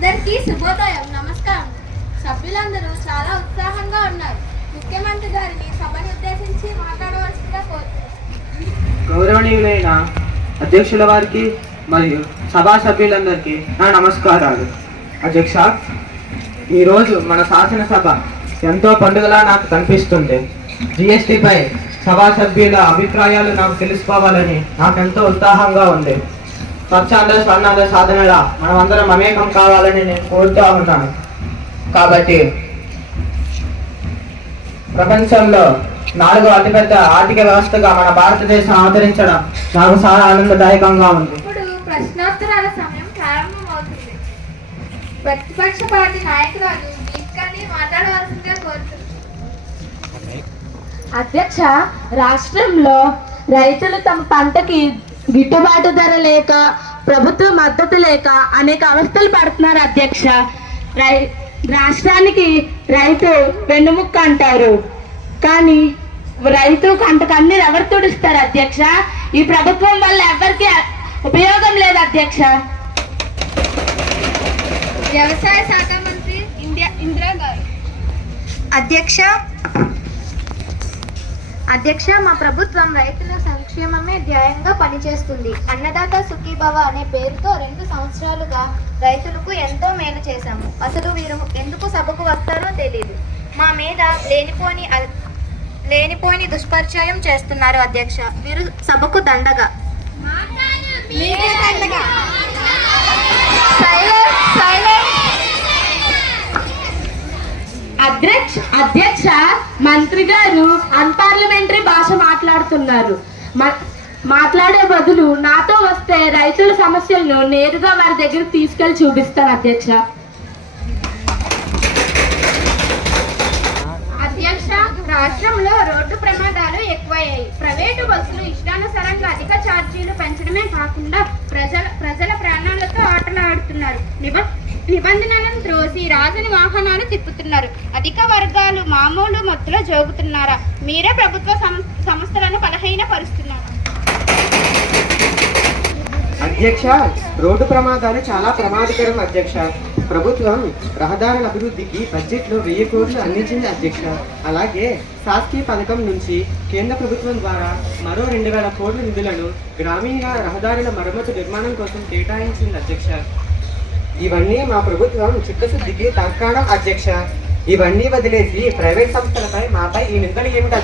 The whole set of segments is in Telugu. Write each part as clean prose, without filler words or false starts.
అందరికీ శుభోదయం. నమస్కారం. సభ్యులందరూ చాలా ఉత్సాహంగా ఉన్నారు. ముఖ్యమంత్రి గారిని సభను ఉద్దేశించి మాట్లాడవలసిందిగా కోరుతున్నాను. గౌరవనీయులైన అధ్యక్షుల వారికి మరియు సభా సభ్యులందరికీ నా నమస్కారాలు. అధ్యక్ష, ఈరోజు మన శాసనసభ ఎంతో పండుగలా నాకు కనిపిస్తుంది. జిఎస్టిపై సభా సభ్యుల అభిప్రాయాలు నాకు తెలుసుకోవాలని నాకెంతో ఉత్సాహంగా ఉంది. స్వచ్ఛాంధ్ర స్వర్ణాంధ్ర సాధనలా మనమందరం అనేకం కావాలని నేను కోరుతూ ఉన్నాను. కాబట్టి ప్రపంచంలో 4వ అతిపెద్ద ఆర్థిక వ్యవస్థగా మన భారతదేశం ఆదరించడం నాకు చాలా ఆనందదాయకంగా ఉంది. ఇప్పుడు ప్రశ్నోత్తరాల సమయం ప్రారంభమవుతుంది. ప్రతిపక్ష పార్టీ నాయకురాలు దీప్కాని మాట్లాడవలసిందిగా కోరుతున్నాను. అధ్యక్ష, రాష్ట్రంలో రైతులు తమ పంటకి గిట్టుబాటు ధర లేక, ప్రభుత్వ మద్దతు లేక అనేక అవస్థలు పడుతున్నారు. అధ్యక్ష, రాష్ట్రానికి రైతు వెన్నుముక్క అంటారు, కానీ రైతు కంటకన్నీ ఎవరు తుడుస్తారు? అధ్యక్ష, ఈ ప్రభుత్వం వల్ల ఎవరికి ఉపయోగం లేదు. అధ్యక్ష, వ్యవసాయ శాఖ మంత్రి ఇందిరా గారు. అధ్యక్ష, మా ప్రభుత్వం రైతుల సంక్షేమమే ధ్యేయంగా పనిచేస్తుంది. అన్నదాత సుఖీభవ అనే పేరుతో 2 సంవత్సరాలుగా రైతులకు ఎంతో మేలు చేశాము. అసలు వీరు ఎందుకు సభకు వస్తారో తెలియదు. మా మీద లేనిపోని దుష్పరిచయం చేస్తున్నారు. అధ్యక్ష, వీరు సభకు దండగా. అధ్యక్ష, మంత్రి గారు అన్పార్లమెంటరీ భాష మాట్లాడుతున్నారు. మాట్లాడే బదులు నాతో వస్తే రైతుల సమస్యలను నేరుగా వారి దగ్గరికి తీసుకెళ్లి చూపిస్తాను. అధ్యక్ష, రాష్ట్రంలో రోడ్డు ప్రమాదాలు ఎక్కువయ్యాయి. ప్రైవేటు బస్సులు ఇష్టానుసారంగా అధిక ఛార్జీలు పెంచడమే కాకుండా ప్రజల ప్రాణాలతో ఆటలు ఆడుతున్నారు. నిబంధనలను త్రోసి రాజని వాహనాలు తిప్పుతున్నారు. అధిక వర్గాలు మామూలు మొత్తులో జోగుతున్నారా? మీరే ప్రభుత్వ సంస్థలను బలహీనపరుస్తున్నారు. అధ్యక్ష, రోడ్డు ప్రమాదాలు చాలా ప్రమాదకరం. అధ్యక్ష, ప్రభుత్వం రహదారుల అభివృద్ధికి బడ్జెట్లో 1000 కోట్లు అందించింది. అధ్యక్ష, అలాగే శాస్కీ పథకం నుంచి కేంద్ర ప్రభుత్వం ద్వారా మరో 2000 కోట్ల నిధులను గ్రామీణ రహదారుల మరమ్మతు నిర్మాణం కోసం కేటాయించింది. అధ్యక్ష, ఇవన్నీ మా ప్రభుత్వం చిత్తశుద్ధికి తార్కాణం. అధ్యక్ష, ఇవన్నీ వదిలేసి ప్రైవేట్ సంస్థలపై మాపై ఈ నిందలు ఏమిటి?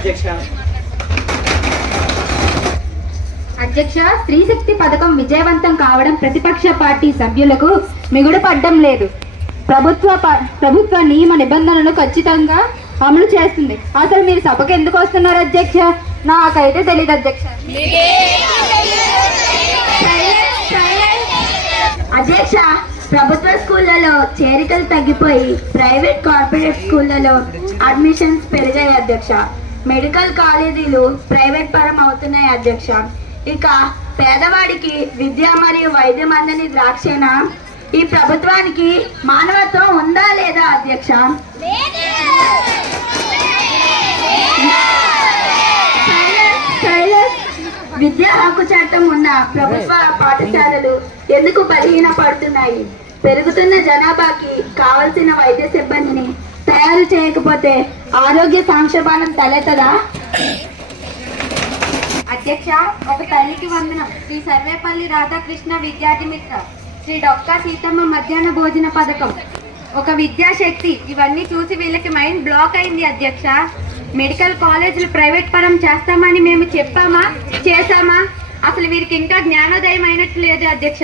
అధ్యక్ష, స్త్రీశక్తి పథకం విజయవంతం కావడం ప్రతిపక్ష పార్టీ సభ్యులకు మిగుడు పడ్డం లేదు. ప్రభుత్వ నియమ నిబంధనలను ఖచ్చితంగా అమలు చేస్తుంది. అసలు మీరు సభకు ఎందుకు వస్తున్నారు? అధ్యక్ష, నాకైతే తెలియదు. అధ్యక్ష, ప్రభుత్వ స్కూళ్లలో చేరికలు తగ్గిపోయి ప్రైవేట్ కార్పొరేట్ స్కూళ్లలో అడ్మిషన్స్ పెరిగాయి. అధ్యక్ష, మెడికల్ కాలేజీలు ప్రైవేట్ పరం అవుతున్నాయి. అధ్యక్ష, ఇక పేదవాడికి విద్య మరియు వైద్యం అందని ద్రాక్షేనా? ఈ ప్రభుత్వానికి మానవత్వం ఉందా లేదా? అధ్యక్ష, విద్యా హక్కు చట్టం ఉన్న ప్రభుత్వ పాఠశాలలు ఎందుకు బలహీనపడుతున్నాయి? పెరుగుతున్న జనాభాకి కావలసిన వైద్య సిబ్బందిని తయారు చేయకపోతే ఆరోగ్య సంక్షోభం తలెత్తదా? అధ్యక్ష, ఒక తల్లికి వందనం. శ్రీ సర్వేపల్లి రాధాకృష్ణ విద్యార్థి మిత్ర, శ్రీ డొక్కా సీతమ్మ మధ్యాహ్న భోజన పథకం, ఒక విద్యాశక్తి. ఇవన్నీ చూసి వీళ్ళకి మైండ్ బ్లాక్ అయింది. అధ్యక్ష, మెడికల్ కాలేజీలు ప్రైవేట్ పరం చేస్తామని మేము చెప్పామా? చేశామా? అసలు వీరికి ఇంకా జ్ఞానోదయం అయినట్లు లేదు. అధ్యక్ష,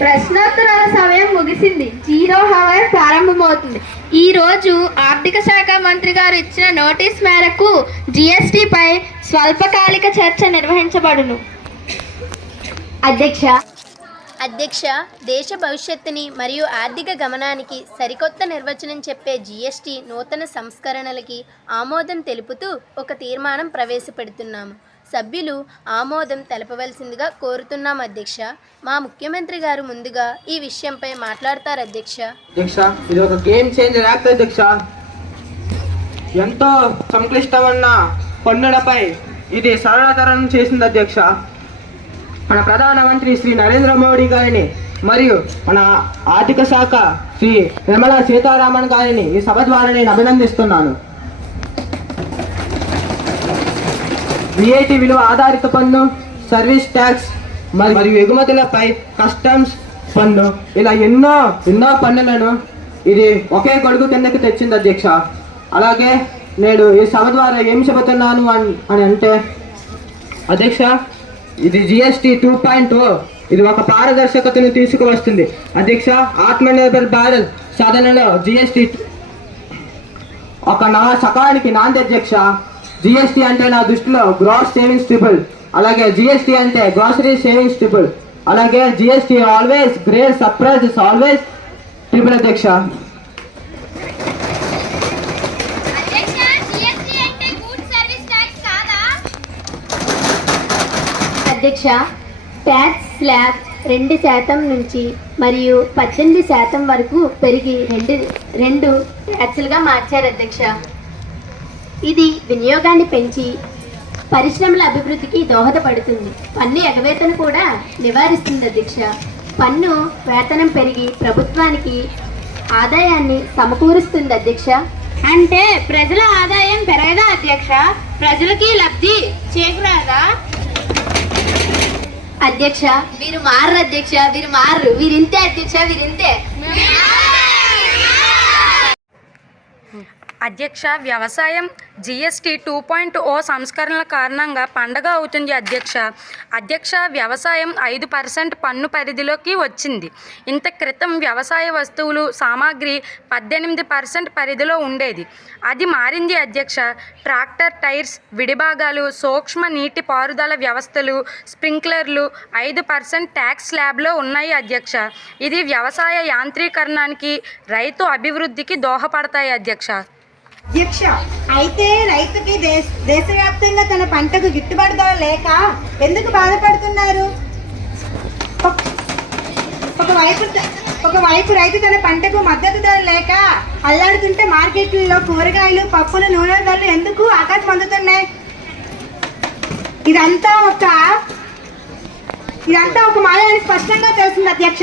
ప్రశ్నోత్తరాల సమయం ముగిసింది. 0 అవర్ ప్రారంభమవుతుంది. ఈ రోజు ఆర్థిక శాఖ మంత్రి గారు ఇచ్చిన నోటీస్ మేరకు జిఎస్టిపై స్వల్పకాలిక చర్చ నిర్వహించబడును. అధ్యక్ష, దేశ భవిష్యత్తుని మరియు ఆర్థిక గమనానికి సరికొత్త నిర్వచనం చెప్పే జిఎస్టి నూతన సంస్కరణలకి ఆమోదం తెలుపుతూ ఒక తీర్మానం ప్రవేశపెడుతున్నాము. సభ్యులు ఆమోదం తెలపవలసిందిగా కోరుతున్నాం. అధ్యక్ష, మా ముఖ్యమంత్రి గారు ముందుగా ఈ విషయంపై మాట్లాడతారు. అధ్యక్ష, ఇది ఒక గేమ్ చేంజర్ యాక్ట్. అధ్యక్ష, ఎంతో సంక్లిష్టమైన పన్నులపై ఇది సరళతరం చేసింది. అధ్యక్ష, మన ప్రధానమంత్రి శ్రీ నరేంద్ర మోడీ గారిని మరియు మన ఆర్థిక శాఖ శ్రీ నిర్మలా సీతారామన్ గారిని ఈ సభ ద్వారా నేను అభినందిస్తున్నాను. VAT విలువ ఆధారిత పన్ను, సర్వీస్ ట్యాక్స్ మరియు ఎగుమతులపై కస్టమ్స్ పన్ను, ఇలా ఎన్నో పన్నులను ఇది ఒకే గొడుగు కిందకి తెచ్చింది అధ్యక్ష. అలాగే నేను ఈ సభ ద్వారా ఏం చెబుతున్నాను అని అంటే అధ్యక్ష, ఇది GST 2.0 ఇది ఒక పారదర్శకతను తీసుకువస్తుంది అధ్యక్ష. ఆత్మనిర్భర్ భారత్ సాధనలో GST ఒక సకానికి నాంది అధ్యక్ష. GST అంటే నా దృష్టిలో గ్రాస్ సేవింగ్స్ ట్రిపుల్, అలాగే GST అంటే గ్రాసరీ సేవింగ్స్ ట్రిపుల్, అలాగే GST always great surprise always triple అధ్యక్ష. అధ్యక్ష, ట్యాక్స్ స్లాబ్ 2% నుంచి మరియు 18% వరకు పెరిగి రెండు ట్యాక్సులుగా మార్చారు అధ్యక్ష. ఇది వినియోగాన్ని పెంచి పరిశ్రమల అభివృద్ధికి దోహదపడుతుంది. పన్ను ఎగవేతను కూడా నివారిస్తుంది అధ్యక్ష. పన్ను వేతనం పెరిగి ప్రభుత్వానికి ఆదాయాన్ని సమకూరుస్తుంది అధ్యక్ష. అంటే ప్రజల ఆదాయం పెరగదా అధ్యక్ష? ప్రజలకి లబ్ధి చేకూరదా? అధ్యక్ష, వీరు మారరు అధ్యక్ష, వీరు మారరు, వీరింతే అధ్యక్ష, వీరింతే. అధ్యక్ష, వ్యవసాయం GST 2.0 సంస్కరణల కారణంగా పండగ అవుతుంది అధ్యక్ష. వ్యవసాయం 5% పన్ను పరిధిలోకి వచ్చింది. ఇంత క్రితం వ్యవసాయ వస్తువులు సామాగ్రి 18% పరిధిలో ఉండేది. అది మారింది అధ్యక్ష. ట్రాక్టర్ టైర్స్, విడిభాగాలు, సూక్ష్మ నీటి పారుదల వ్యవస్థలు, స్ప్రింక్లర్లు 5% ట్యాక్స్ స్లాబ్లో ఉన్నాయి అధ్యక్ష. ఇది వ్యవసాయ యాంత్రీకరణానికి, రైతు అభివృద్ధికి దోహపడతాయి అధ్యక్ష. అధ్యక్ష, అయితే రైతుకి దేశవ్యాప్తంగా తన పంటకు గిట్టుబాటు ధర లేక ఎందుకు బాధపడుతున్నారు? ఒకవైపు రైతు తన పంటకు మద్దతు ధర లేక అల్లాడుతుంటే మార్కెట్లలో కూరగాయలు, పప్పులు, నూనె ధరలు ఎందుకు ఆకాశం అందుతున్నాయి? ఇదంతా ఒక మాయ అని స్పష్టంగా తెలుస్తుంది అధ్యక్ష.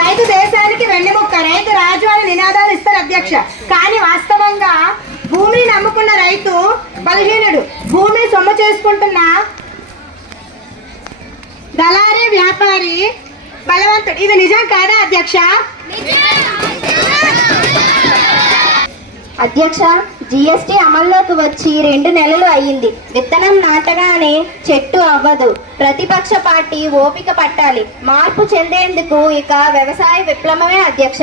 రైతు దేశానికి వెన్నెముక్క, రైతు రాజు అని నినాదాలు ఇస్తారు అధ్యక్ష. కానీ వాస్తవంగా భూమిని నమ్ముకున్న రైతు బలహీనుడు, భూమిని సొమ్ము చేసుకుంటున్న దళారీ వ్యాపారి బలవంతుడు. ఇది నిజం కాదా అధ్యక్ష? అధ్యక్ష, GST అమల్లోకి వచ్చి 2 నెలలు అయ్యింది. విత్తనం నాటగానే చెట్టు అవ్వదు. ప్రతిపక్ష పార్టీ ఓపిక పట్టాలి. మార్పు చెందేందుకు ఇక వ్యవసాయ విప్లవమే అధ్యక్ష.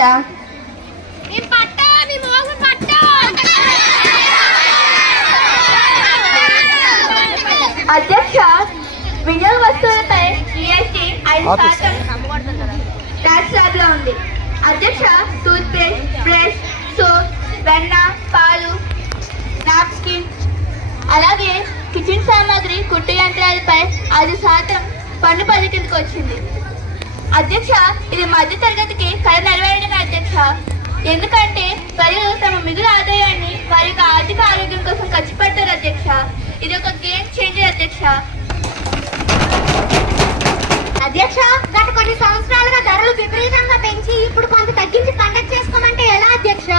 అధ్యక్ష, వినియోగ వస్తువులపై GST 5% ట్యాక్స్ స్లాబ్లో ఉంది అధ్యక్ష. టూత్ పేస్ట్, బ్రష్, సోప్, వెన్న, పాలు, నాప్కిన్, అలాగే కిచెన్ సామాగ్రి, కుట్టు యంత్రాలపై 5% పన్ను పరిధికి వచ్చింది అధ్యక్ష. ఇది మధ్య తరగతికి కళ నెరవేరడమే అధ్యక్ష. ఎందుకంటే ప్రజలు తమ మిగులు ఆదాయాన్ని వారి యొక్క ఆర్థిక ఆరోగ్యం కోసం ఖర్చు పెడతారు అధ్యక్ష. ఇది ఒక గేమ్ చేంజర్ అధ్యక్ష. అధ్యక్ష, గత కొన్ని సంవత్సరాలుగా ధరలు విపరీతంగా పెంచి ఇప్పుడు కొంత తగ్గించి పండగ చేసుకోమంటే ఎలా అధ్యక్ష?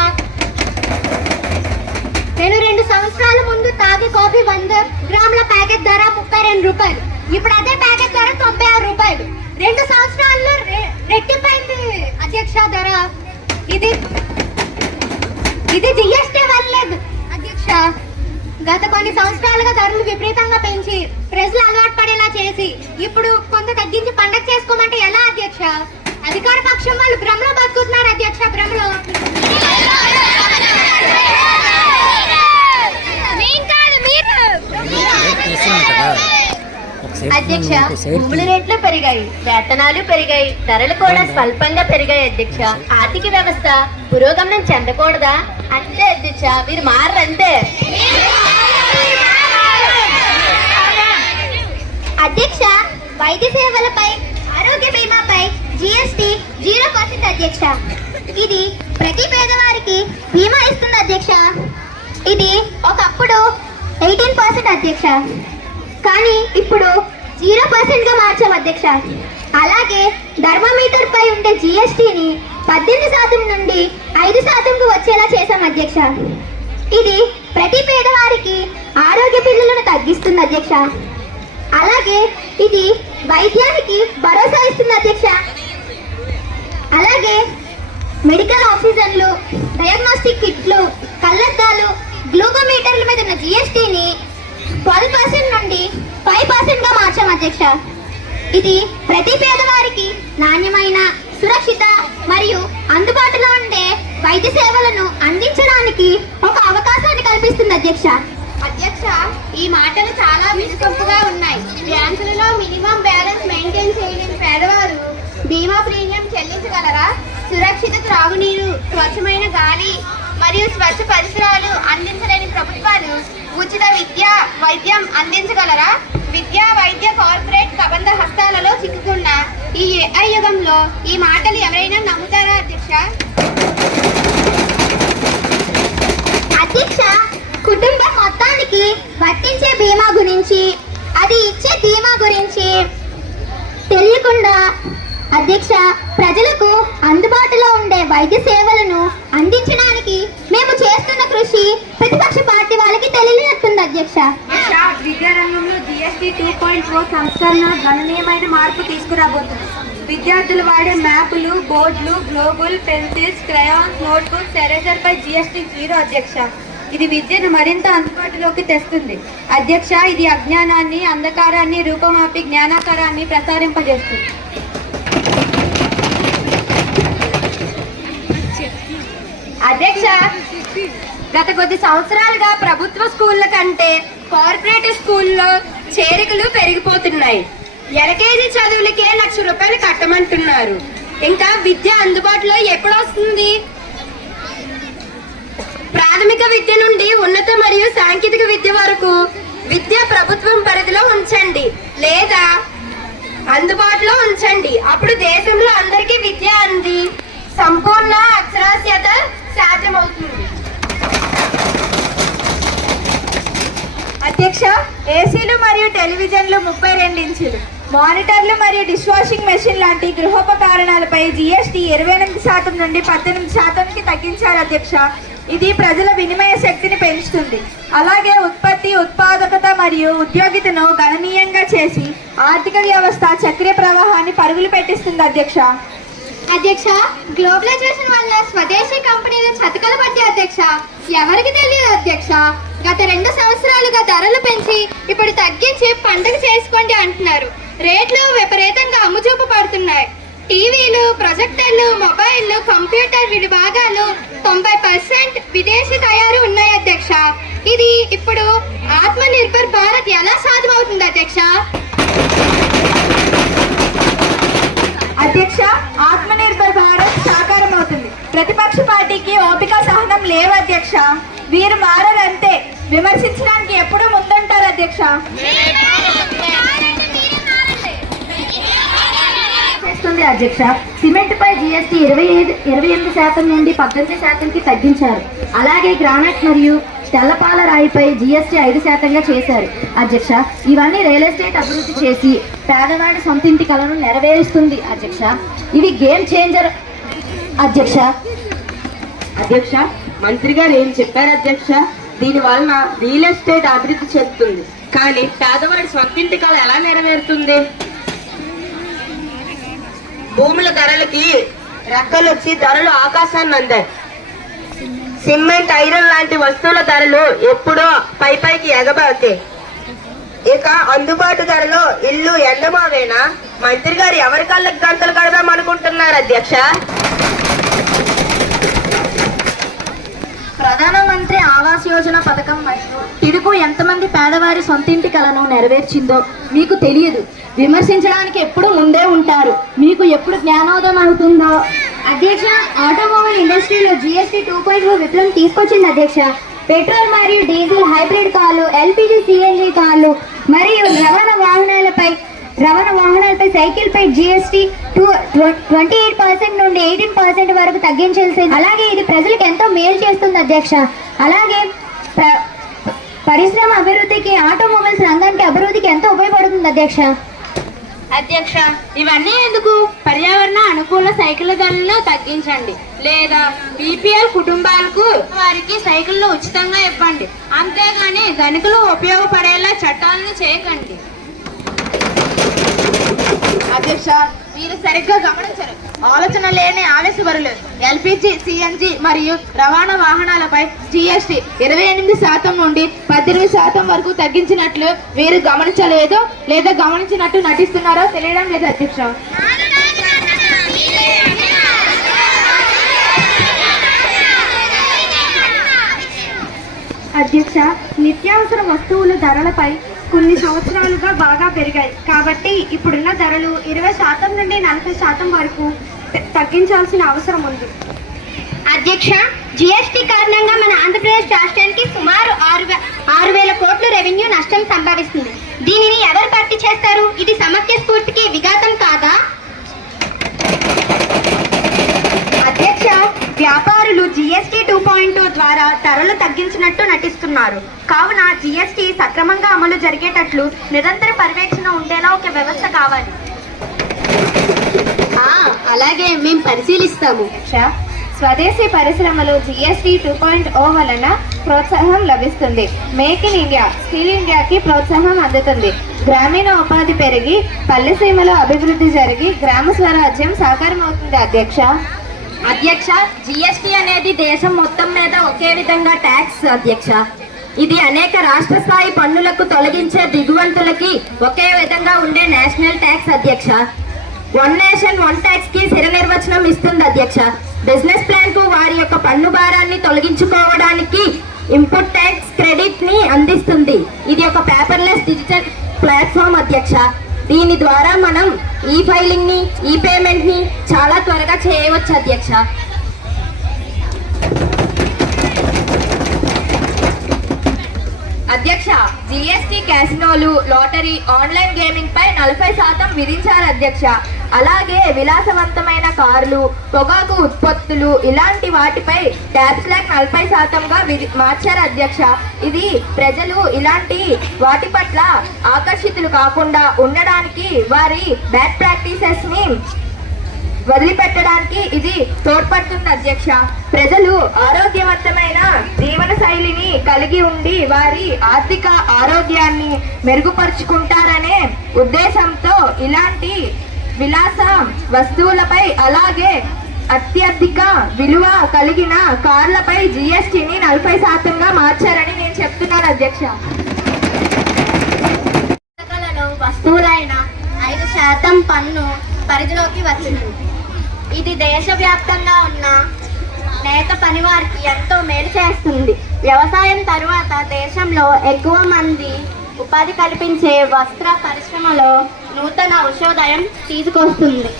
నేను 2 సంవత్సరాల ముందు తాగే కాఫీ 100 గ్రాముల ప్యాకెట్ ధర 32 రూపాయలు. ఇప్పుడు అదే ప్యాకెట్ ధర 96 రూపాయలు. 2 సంవత్సరాల్లో రెట్టిపోయింది అధ్యక్ష ధర. ఇది GST వల్లేదు అధ్యక్ష. గత కొన్ని సంవత్సరాలుగా ధరలు విపరీతంగా పెంచి ప్రజలు అలవాటు పడేలా చేసి ఇప్పుడు కొంత తగ్గించి పండగ చేసుకోమంటే ఎలా అధ్యక్ష? అధికార పక్షం వాళ్ళు భ్రమలో బతుకుతున్నారు అధ్యక్ష, భ్రమలో. అధ్యక్ష, భూముల రేట్లు పెరిగాయి, వేతనాలు పెరిగాయి, ధరలు కూడా స్వల్పంగా పెరిగాయి అధ్యక్ష. ఆర్థిక వ్యవస్థ పురోగమనం చెందకూడదా? అంతే అధ్యక్ష, మీరు మారంతే. అధ్యక్ష, వైద్య సేవలపై, ఆరోగ్య బీమాపై GST 0% అధ్యక్ష. ఇది ప్రతి పేదవారికి బీమా ఇస్తుంది అధ్యక్ష. ఇది ఒకప్పుడు 18% అధ్యక్ష. కానీ ఇప్పుడు 0% మార్చాం అధ్యక్ష. అలాగే థర్మామీటర్ పై ఉండే జిఎస్టిని 18% నుండి 5%కు వచ్చేలా చేశాం అధ్యక్ష. ఇది ప్రతి పేదవారికి ఆరోగ్య బిల్లులను తగ్గిస్తుంది అధ్యక్ష. అలాగే ఇది వైద్యానికి భరోసా ఇస్తుంది అధ్యక్ష. అలాగే మెడికల్ ఆక్సిజన్లు, డయాగ్నోస్టిక్ కిట్లు, కళ్ళద్దాలు, గ్లూకోమీటర్ల మీద ఉన్న జిఎస్టిని 12% నుండి 5%గా మార్చాం అధ్యక్ష. ఇది ప్రతి పేదవారికి నాణ్యమైన, సురక్షిత మరియు అందుబాటులో ఉండే వైద్య సేవలను అందించడానికి ఒక అవకాశాన్ని కల్పిస్తుంది అధ్యక్ష. అధ్యక్ష, ఈ మాటలు చాలా విసుకొంపుగా ఉన్నాయి. బ్యాంకులలో మినిమం బ్యాలెన్స్ మెయింటైన్ చేయలేని పేదవారు బీమా ప్రీమియం చెల్లించగలరా? సురక్షిత త్రాగునీరు, స్వచ్ఛమైన గాలి మరియు స్వచ్ఛ పరిసరాలు అందించలేని ప్రభుత్వాలు ఉచిత విద్య, వైద్యం అందించగలరా? విద్యా వైద్య కార్పొరేట్ కబంధ హస్తాలలో చిక్కుకున్న ఈ AI యుగంలో ఈ మాటలు ఎవరైనా నమ్ముతారా అధ్యక్ష? అధ్యక్ష, కుటుంబం మొత్తానికి వర్తించే బీమా గురించి, అది ఇచ్చే బీమా గురించి తెలియకుండా అధ్యక్ష, ప్రజలకు అందుబాటులో ఉండే వైద్య సేవలను అందించడానికి మేము చేస్తున్న కృషి ప్రతిపక్ష పార్టీ వాళ్ళకి తెలియనట్టుంది అధ్యక్ష. విద్యారంగంలో GST 2.0 సంస్కరణ గణనీయమైన మార్పు తీసుకురాబోతుంది. విద్యార్థులు వాడే మ్యాపులు, బోర్డులు, గ్లోబుల్, పెన్సిల్స్, క్రయాన్స్, నోట్బుక్స్, ఎరేజర్ పై GST 0 అధ్యక్ష. ఇది విద్యను మరింత అందుబాటులోకి తెస్తుంది అధ్యక్ష. ఇది అజ్ఞానాన్ని, అంధకారాన్ని రూపమాపి జ్ఞానాకారాన్ని ప్రసారింపజేస్తుంది. అధ్యక్ష, గత కొద్ది సంవత్సరాలుగా ప్రభుత్వ స్కూళ్ళ కంటే కార్పొరేట్ స్కూల్లో చేరికలు పెరిగిపోతున్నాయి. ఎల్కేజీ చదువులకే ₹1,00,000 కట్టమంటున్నారు. ఇంకా విద్య అందుబాటులో ఎప్పుడు వస్తుంది? ప్రాథమిక విద్య నుండి ఉన్నత మరియు సాంకేతిక విద్య వరకు విద్య ప్రభుత్వం పరిధిలో ఉంచండి లేదా అందుబాటులో ఉంచండి. అప్పుడు దేశంలో అందరికీ విద్య అంది సంపూర్ణ అక్షరాస్యత సాధ్యమవుతుంది. అధ్యక్ష, ఏసీలు మరియు టెలివిజన్లు 32 ఇంచులు, మానిటర్లు మరియు డిష్ వాషింగ్ మెషిన్ లాంటి గృహోపకరణాలపై GST 28% నుండి 18%కి తగ్గించారు అధ్యక్ష. ఇది ప్రజల వినిమయ శక్తిని పెంచుతుంది. అలాగే ఉత్పత్తి, ఉత్పాదకత మరియు ఉద్యోగితను గణనీయంగా చేసి ఆర్థిక వ్యవస్థ చక్రీయ ప్రవాహాన్ని పరుగులు పెట్టిస్తుంది అధ్యక్ష. అధ్యక్ష, గ్లోబలైజేషన్ వల్ల స్వదేశీ కంపెనీలు చతకలు పట్టే అధ్యక్ష. ఎవరికి తెలియదు అధ్యక్ష, గత 2 సంవత్సరాలుగా ధరలు పెంచి ఇప్పుడు తగ్గించి పండుగ చేసుకోండి అంటున్నారు. రేట్లు విపరీతంగా అమ్ముచూపు పడుతున్నాయి. టీవీలు, ప్రొజెక్టర్లు, మొబైల్లు, కంప్యూటర్ విడిభాగాలు 90% విదేశీ తయారు ఉన్నాయి అధ్యక్ష. ఇది ఇప్పుడు ఆత్మ నిర్భర్ భారత్ ఎలా సాధ్యమవుతుంది అధ్యక్ష? అధ్యక్ష, ఆత్మనిర్భర్ భారత్ సాకారం అవుతుంది. ప్రతిపక్ష పార్టీకి ఓపిక, సహనం లేవు అధ్యక్ష. వీరు మారరంతే. విమర్శించడానికి ఎప్పుడూ ముందుంటారు అధ్యక్ష. చేస్తుంది అధ్యక్ష. సిమెంట్ పై GST 28% నుండి 18%కి తగ్గించారు. అలాగే గ్రానైట్ మరియు తెల్లపాల రాయిపై GST 5%గా చేశారు అధ్యక్ష. ఇవన్నీ రియల్ ఎస్టేట్ అభివృద్ధి చేసి పేదవాడి సొంతింటి కలను నెరవేరుస్తుంది అధ్యక్ష. ఇవి గేమ్ చేంజర్ అధ్యక్ష. అధ్యక్ష, మంత్రి గారు ఏం చెప్పారు అధ్యక్ష? దీని వలన రియల్ ఎస్టేట్ అభివృద్ధి చెందుతుంది, కానీ పేదవాడి సొంతింటి కళ ఎలా నెరవేరుతుంది? భూముల ధరలకి రెక్కలు వచ్చి ధరలు ఆకాశాన్ని అందాయి. సిమెంట్, ఐరన్ లాంటి వస్తువుల ధరలు ఎప్పుడో పైకి ఎగబాతాయి. ఇక అందుబాటు ధరలో ఇల్లు ఎండమావేనా? మంత్రి గారు ఎవరి కళ్ళకి గంతలు కడదాం అనుకుంటున్నారు అధ్యక్ష? ప్రధానమంత్రి ఆవాస్ యోజన పథకం పిడుపు ఎంతమంది పేదవారి సొంతింటి కలను నెరవేర్చిందో మీకు తెలియదు. విమర్శించడానికి ఎప్పుడు ముందే ఉంటారు. మీకు ఎప్పుడు జ్ఞానోదయం అవుతుందో. అధ్యక్ష, ఆటోమొబైల్ ఇండస్ట్రీలో GST 2.0 విప్లవం తీసుకొచ్చింది అధ్యక్ష. పెట్రోల్ మరియు డీజిల్ హైబ్రిడ్ కార్లు, LPG CNG కార్లు మరియు రవాణా వాహనాలపై సైకిల్ పై GST 28% నుండి 18% వరకు తగ్గించాల్సింది. అలాగే ఇది ప్రజలకు ఎంతో మేలు చేస్తుంది అధ్యక్ష. అలాగే పరిశ్రమ అభివృద్ధికి, ఆటోమొబైల్స్ రంగానికి అభివృద్ధికి ఎంతో ఉపయోగపడుతుంది అధ్యక్ష. అధ్యక్ష, ఇవన్నీ ఎందుకు? పర్యావరణ అనుకూల సైకిల్ ధరలను తగ్గించండి, లేదా బీపీఎల్ కుటుంబాలకు వారికి సైకిళ్ళు ఉచితంగా ఇవ్వండి. అంతేగాని ధనికులు ఉపయోగపడేలా చట్టాలను చేయకండి. అధ్యక్ష, మీరు సరిగ్గా గమనించరు. ఆలోచన లేని ఆవేశపరులు ఎల్పిజి, సిఎన్జి మరియు రవాణా వాహనాలపై జిఎస్టి 28% నుండి 18% వరకు తగ్గించినట్లు మీరు గమనించలేదో లేదా గమనించినట్టు నటిస్తున్నారో తెలియడం లేదు అధ్యక్ష. అధ్యక్ష, నిత్యావసర వస్తువుల ధరలపై కొన్ని సంవత్సరాలుగా బాగా పెరిగాయి కాబట్టి ఇప్పుడున్న ధరలు 20% నుండి 40% వరకు తగ్గించాల్సిన అవసరం ఉంది. అధ్యక్ష, జిఎస్టీ కారణంగా మన ఆంధ్రప్రదేశ్ రాష్ట్రానికి సుమారు 6,000 కోట్ల రెవెన్యూ నష్టం సంభవిస్తుంది. దీనిని ఎవరు భర్తీ చేస్తారు? ఇది సమైక్య స్ఫూర్తికి విఘాతం కాదా? అధ్యక్ష, వ్యాపారులు జిఎస్టీ 2.0 ద్వారా ధరలు తగ్గించినట్టు నటిస్తున్నారు. కావున జిఎస్టీ సక్రమంగా అమలు జరిగేటట్లు నిరంతర పర్యవేక్షణ ఉండేలా ఒక వ్యవస్థ కావాలి. అలాగే మేము పరిశీలిస్తాము. స్వదేశీ పరిశ్రమలు జిఎస్టీ 2.0 వలన ప్రోత్సాహం లభిస్తుంది. మేక్ ఇన్ ఇండియా, స్కిల్ ఇండియాకి ప్రోత్సాహం అందుతుంది. గ్రామీణ ఉపాధి పెరిగి పల్లెసీమలో అభివృద్ధి జరిగి గ్రామ స్వరాజ్యం సాకారమవుతుంది. అధ్యక్ష, జిఎస్టీ అనేది దేశం మొత్తం మీద ఒకే విధంగా ట్యాక్స్. అధ్యక్ష, ఇది అనేక రాష్ట్ర స్థాయి పన్నులకు తొలగించే దిగువంతులకి ఒకే విధంగా ఉండే నేషనల్ ట్యాక్స్. అధ్యక్ష, వన్ నేషన్ వన్ ట్యాక్స్ కి స్థిర నిర్వచనం ఇస్తుంది. అధ్యక్ష, బిజినెస్ ప్లాన్ కు వారి యొక్క పన్ను భారాన్ని తొలగించుకోవడానికి ఇన్పుట్ ట్యాక్స్ క్రెడిట్ ని అందిస్తుంది. ఇది ఒక పేపర్లెస్ డిజిటల్ ప్లాట్ఫామ్. అధ్యక్ష, దీని ద్వారా మనం ఈ ఫైలింగ్ ని, ఈ పేమెంట్ ని చాలా త్వరగా చేయవచ్చు. అధ్యక్ష, అధ్యక్ష, జిఎస్టీ క్యాసినోలు, లాటరీ, ఆన్లైన్ గేమింగ్ పై 40% విధించారు. అధ్యక్ష, అలాగే విలాసవంతమైన కార్లు, పొగాకు ఉత్పత్తులు ఇలాంటి వాటిపై ట్యాక్స్ ల్యాక్ 40%గా మార్చారు. అధ్యక్ష, ఇది ప్రజలు ఇలాంటి వాటి పట్ల ఆకర్షితులు కాకుండా ఉండడానికి, వారి బ్యాడ్ ప్రాక్టీసెస్ ని వదిలిపెట్టడానికి ఇది తోడ్పడుతుంది. అధ్యక్ష, ప్రజలు ఆరోగ్యవంతమైన జీవన శైలిని కలిగి ఉండి వారి ఆర్థిక ఆరోగ్యాన్ని మెరుగుపరుచుకుంటారనే ఉద్దేశంతో ఇలాంటి విలాస వస్తువులపై, అలాగే అత్యధిక విలువ కలిగిన కార్లపై జిఎస్టీని 40%గా మార్చారని నేను చెప్తున్నాను. అధ్యక్ష, వస్తువులైన 5% పన్ను పరిధిలోకి వచ్చింది. ఇది దేశవ్యాప్తంగా ఉన్న నేత పని వారికి ఎంతో మేలు చేస్తుంది. వ్యవసాయం తరువాత దేశంలో ఎక్కువ మంది ఉపాధి కల్పించే వస్త్ర పరిశ్రమలో నూతన ఉషోదయం తీసుకొస్తుంది.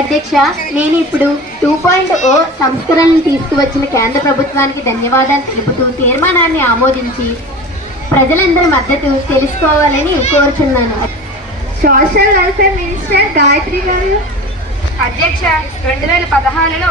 అధ్యక్ష, నేను ఇప్పుడు 2.0 సంస్కరణను తీసుకువచ్చిన కేంద్ర ప్రభుత్వానికి ధన్యవాదాలు తెలుపుతూ తీర్మానాన్ని ఆమోదించి ప్రజలందరి మద్దతు తెలుసుకోవాలని కోరుచున్నాను. సోషల్ వెల్ఫేర్ మినిస్టర్ గాయత్రి గారు. అధ్యక్ష, 2016లో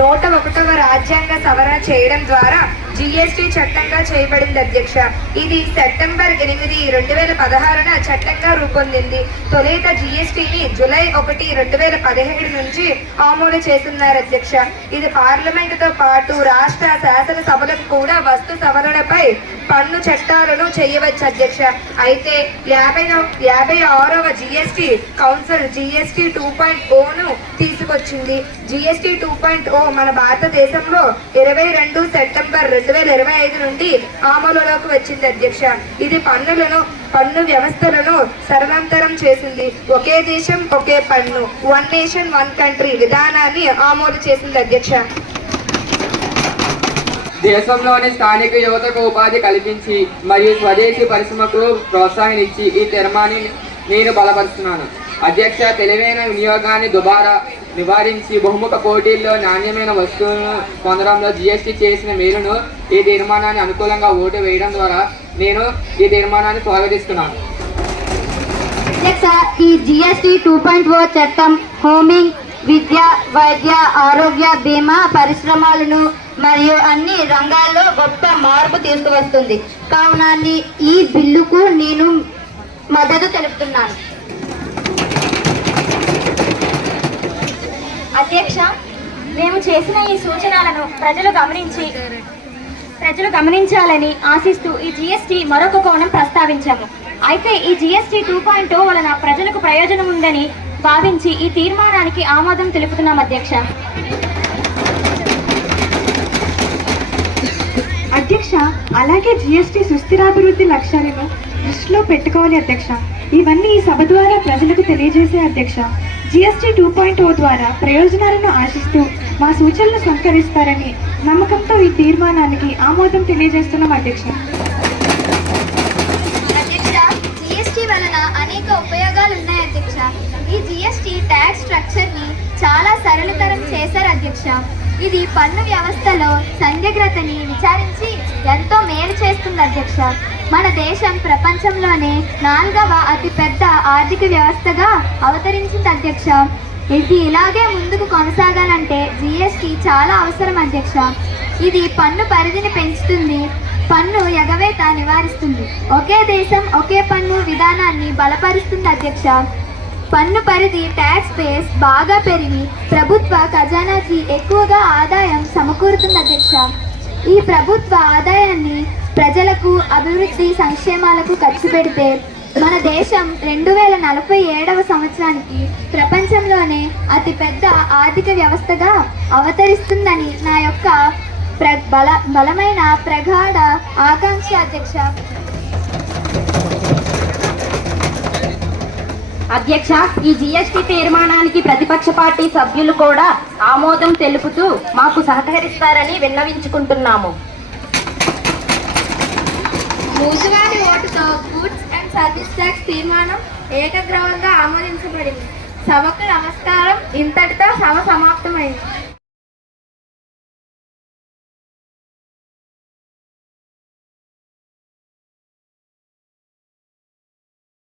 101వ రాజ్యాంగ సవరణ చేయడం ద్వారా జిఎస్టీ చట్టంగా చేయబడింది. అధ్యక్ష, ఇది సెప్టెంబర్ 8, 2016న చట్టంగా రూపొందింది. తొలుత జిఎస్టీని జూలై 1, 2017 నుంచి అమలు చేస్తున్నారు. అధ్యక్ష, ఇది పార్లమెంటుతో పాటు రాష్ట్ర శాసనసభలకు కూడా వస్తు సవరణపై పన్ను చట్టాలను చేయవచ్చు. అధ్యక్ష, అయితే 56వ జిఎస్టీ కౌన్సిల్ జిఎస్టీ 2.0ను తీసుకొచ్చింది. జిఎస్టీ 2.0 మన భారతదేశంలో 22 సెప్టెంబర్ 2025 నుండి అమలులోకి వచ్చింది. అధ్యక్ష, ఇది పన్ను వ్యవస్థలను సరళంతరం చేసింది. ఒకే దేశం ఒకే పన్ను, వన్ నేషన్ వన్ కంట్రీ విధానాన్ని అమలు చేసింది. అధ్యక్ష, దేశంలోని స్థానిక యువతకు ఉపాధి కల్పించి మరియు స్వదేశీ పరిశ్రమకు ప్రోత్సాహనిచ్చి ఈ తీర్మాన్ని నేను బలపరుస్తున్నాను. అధ్యక్ష, తెలివైన వినియోగాన్ని నివారించి బహుముఖ పోటీల్లో నాణ్యమైన వస్తువులను పొందడంలో జిఎస్టీ చేసిన మేలును ఈ తీర్మానాన్ని అనుకూలంగా ఓటు వేయడం ద్వారా నేను ఈ తీర్మానాన్ని స్వాగతిస్తున్నాను. అధ్యక్ష, ఈ జిఎస్టీ 2.0 చట్టం హోమింగ్, విద్య, వైద్య, ఆరోగ్య, బీమా పరిశ్రమలను మరియు అన్ని రంగాల్లో గొప్ప మార్పు తీసుకువస్తుంది. కావున ఈ బిల్లుకు నేను మద్దతు తెలుపుతున్నాను. అధ్యక్ష, మేము చేసిన ఈ సూచనలను ప్రజలు గమనించాలని ఆశిస్తూ ఈ జిఎస్టి మరొక కోణం ప్రస్తావించాము. అయితే ఈ జిఎస్టి 2.0 వలన ప్రజలకు ప్రయోజనం ఉందని భావించి ఈ తీర్మానానికి ఆమోదం తెలుపుతున్నాం అధ్యక్ష. అధ్యక్ష, అలాగే జిఎస్టీ సుస్థిరాభివృద్ధి లక్ష్యాలను దృష్టిలో పెట్టుకోవాలి అధ్యక్ష. ఇవన్నీ ఈ సభ ద్వారా ప్రజలకు తెలియజేసే అధ్యక్ష. జిఎస్టీ 2.0 ద్వారా ప్రయోజనాలను ఆశిస్తూ మా సూచనలు స్వీకరిస్తారని నమ్మకంతో ఈ తీర్మానానికి ఆమోదం తెలియజేస్తున్నాం అధ్యక్ష. అధ్యక్ష, జిఎస్టీ వలన అనేక ఉపయోగాలు ఉన్నాయి అధ్యక్ష. ఈ జిఎస్టీ ట్యాక్స్ స్ట్రక్చర్ని చాలా సరళతరం చేశారు అధ్యక్ష. ఇది పన్ను వ్యవస్థలో సందిగ్ధతని విచారించి ఎంతో మేలు చేస్తుంది అధ్యక్ష. మన దేశం ప్రపంచంలోనే 4వ అతిపెద్ద ఆర్థిక వ్యవస్థగా అవతరించింది అధ్యక్ష. ఇది ఇలాగే ముందుకు కొనసాగాలంటే జిఎస్టీ చాలా అవసరం అధ్యక్ష. ఇది పన్ను పరిధిని పెంచుతుంది, పన్ను ఎగవేత నివారిస్తుంది, ఒకే దేశం ఒకే పన్ను విధానాన్ని బలపరుస్తుంది అధ్యక్ష. పన్ను పరిధి ట్యాక్స్ బేస్ బాగా పెరిగి ప్రభుత్వ ఖజానాకి ఎక్కువగా ఆదాయం సమకూరుతుంది అధ్యక్ష. ఈ ప్రభుత్వ ఆదాయాన్ని ప్రజలకు అభివృద్ధి సంక్షేమాలకు ఖర్చు పెడితే మన దేశం 2047వ సంవత్సరానికి ప్రపంచంలోనే అతిపెద్ద ఆర్థిక వ్యవస్థగా అవతరిస్తుందని నా యొక్క బలమైన ప్రగాఢ ఆకాంక్ష అధ్యక్ష. అధ్యక్ష, ఈ జిఎస్టి తీర్మానానికి ప్రతిపక్ష పార్టీ సభ్యులు కూడా ఆమోదం తెలుపుతూ మాకు సహకరిస్తారని విన్నవించుకుంటున్నాము. మూసువారి ఓటుతో గూడ్స్ అండ్ సర్వీస్ ట్యాక్స్ తీర్మానం ఏకగ్రీవంగా ఆమోదించబడింది. సభకు నమస్కారం. ఇంతటితో సభ సమాప్తమైంది.